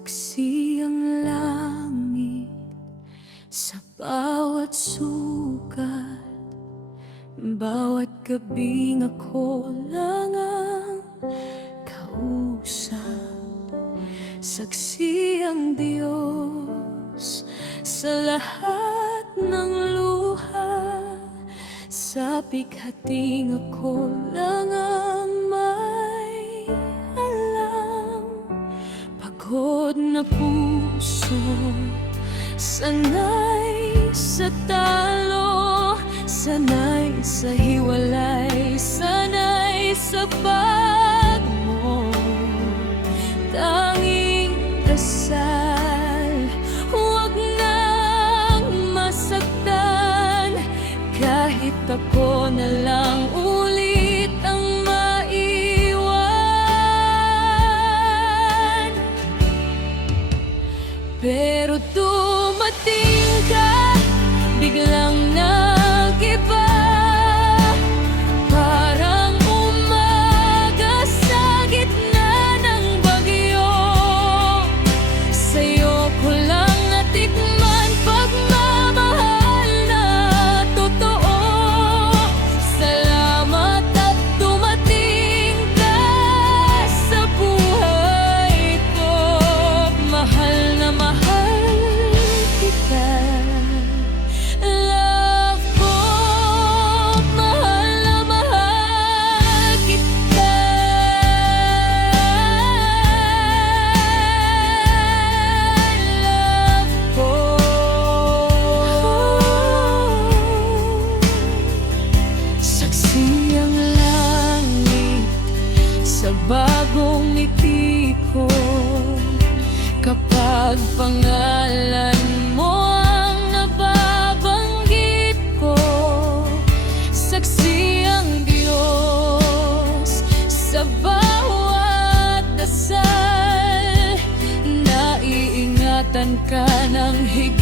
Saksi ang langit sa bawat sukat, bawat gabing ako lang ang kausap. Saksi ang Diyos sa lahat ng luha, sa bighating ako lang ang may alam. Pagod na puso, sanay sa talo, sanay sa hiwalay, sanay sa pagmo. Tanging dasal, huwag nang masaktan, kahit ako na lang ulit ang maiwan. Pero dumating ka, biglang nag-iba, parang umaga sa gitna ng bagyo. Sa'yo ko lang natikman pagmamahal na totoo. Salamat at dumating ka sa buhay ko. Mahal na mahal kita. Love ko, mahal na mahal kita. Love ko. Saksi ang langit sa bagong ngiti ko, kapag pangalan mo ang nababanggit ko. Saksi ang Diyos sa bawat dasal, naiingatan ka ng higit